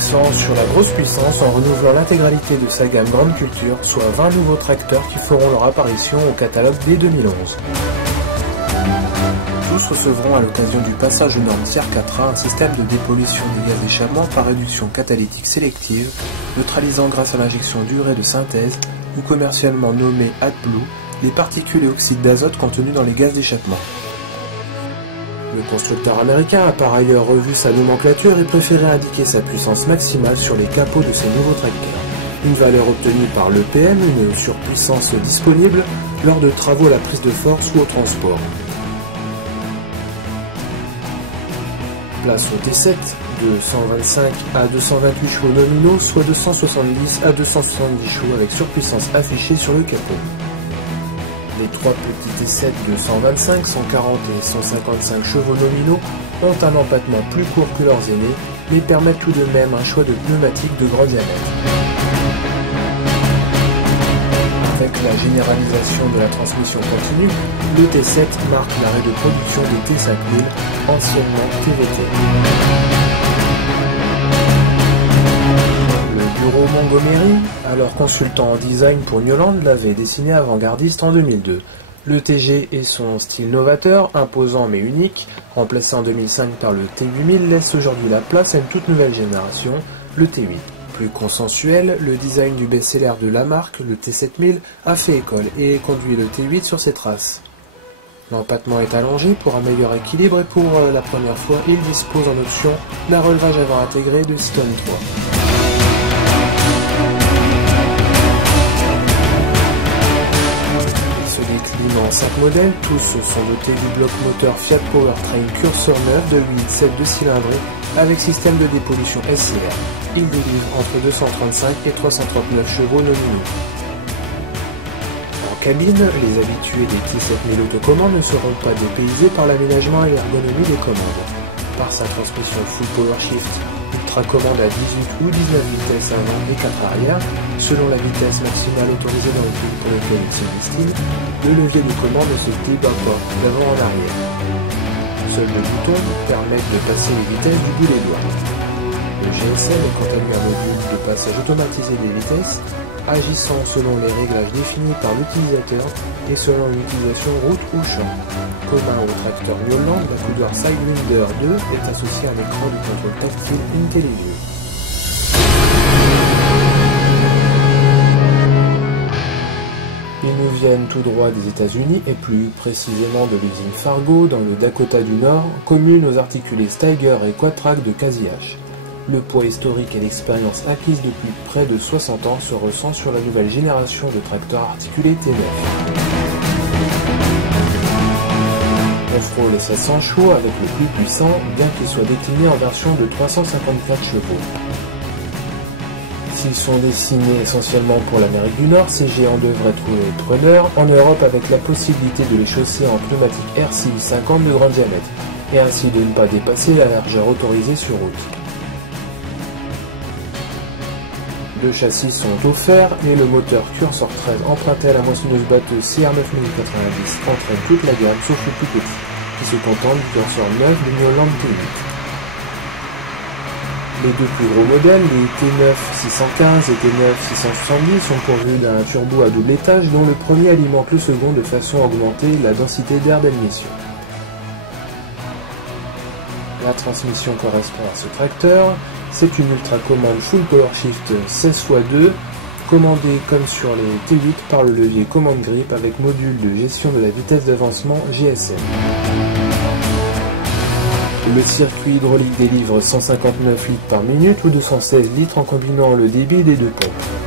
l'accent sur la grosse puissance en renouvelant l'intégralité de sa gamme Grande Culture, soit 20 nouveaux tracteurs qui feront leur apparition au catalogue dès 2011. Tous recevront à l'occasion du passage aux normes Tier 4A un système de dépollution des gaz d'échappement par réduction catalytique sélective, neutralisant grâce à l'injection d'urée de synthèse, ou commercialement nommé AdBlue, les particules et oxydes d'azote contenus dans les gaz d'échappement. Le constructeur américain a par ailleurs revu sa nomenclature et préféré indiquer sa puissance maximale sur les capots de ses nouveaux tracteurs. Une valeur obtenue par l'EPM, une surpuissance disponible lors de travaux à la prise de force ou au transport. Place au T7 de 125 à 228 chevaux nominaux, soit 270 à 270 chevaux avec surpuissance affichée sur le capot. Les trois petits T7 de 125, 140 et 155 chevaux nominaux ont un empattement plus court que leurs aînés, mais permettent tout de même un choix de pneumatiques de grand diamètre. Avec la généralisation de la transmission continue, le T7 marque l'arrêt de production des T5000, anciennement TVT. Bureau Montgomery, alors consultant en design pour New Holland, l'avait dessiné avant-gardiste en 2002. Le TG et son style novateur, imposant mais unique, remplacé en 2005 par le T8000, laisse aujourd'hui la place à une toute nouvelle génération, le T8. Plus consensuel, le design du best-seller de la marque, le T7000, a fait école et conduit le T8 sur ses traces. L'empattement est allongé pour un meilleur équilibre et pour la première fois, il dispose en option d'un relevage avant intégré de 6 tonnes 3. En 5 modèles, tous sont dotés du bloc moteur Fiat Powertrain Cursor 9 de 8,7 de cylindrée avec système de dépollution SCR. Il délivre entre 235 et 339 chevaux nominaux. En cabine, les habitués des T7000 autocommande ne seront pas dépaysés par l'aménagement et l'ergonomie des commandes. Par sa transmission Full Power Shift, Ultra commande à 18 ou 19 vitesses avant et 4 arrière, selon la vitesse maximale autorisée dans le véhicule pour lequel il se destine, le levier de commande se débat pas d'avant en arrière. Seuls les boutons permettent de passer les vitesses du bout des doigts. Le GSM est quant à lui un module de passage automatisé des vitesses, agissant selon les réglages définis par l'utilisateur et selon l'utilisation route ou champ. Commun au tracteur New Holland, la couleur Sidewinder 2 est associée à un écran de contrôle tactile IntelliView. Ils nous viennent tout droit des États-Unis et plus précisément de l'usine Fargo dans le Dakota du Nord, commune aux articulés Steiger et Quadtrac de Casillac. Le poids historique et l'expérience acquise depuis près de 60 ans se ressent sur la nouvelle génération de tracteurs articulés T9. On frôle les 700 chevaux avec le plus puissant, bien qu'il soit décliné en version de 354 chevaux. S'ils sont dessinés essentiellement pour l'Amérique du Nord, ces géants devraient trouver preneur en Europe avec la possibilité de les chausser en pneumatique RCI 50 de grand diamètre, et ainsi de ne pas dépasser la largeur autorisée sur route. Deux châssis sont offerts et le moteur Cursor 13 emprunté à la moissonneuse batteuse CR9090 entraîne toute la gamme sauf le plus petit, qui se contente du Cursor 9 de New Holland T8. Les deux plus gros modèles, les T9 615 et T9 670, sont pourvus d'un turbo à double étage dont le premier alimente le second de façon à augmenter la densité d'air d'admission. La transmission correspond à ce tracteur. C'est une ultra commande Full Power Shift 16x2, commandée comme sur les T8 par le levier commande grip avec module de gestion de la vitesse d'avancement GSM. Le circuit hydraulique délivre 159 litres par minute ou 216 litres en combinant le débit des deux pompes.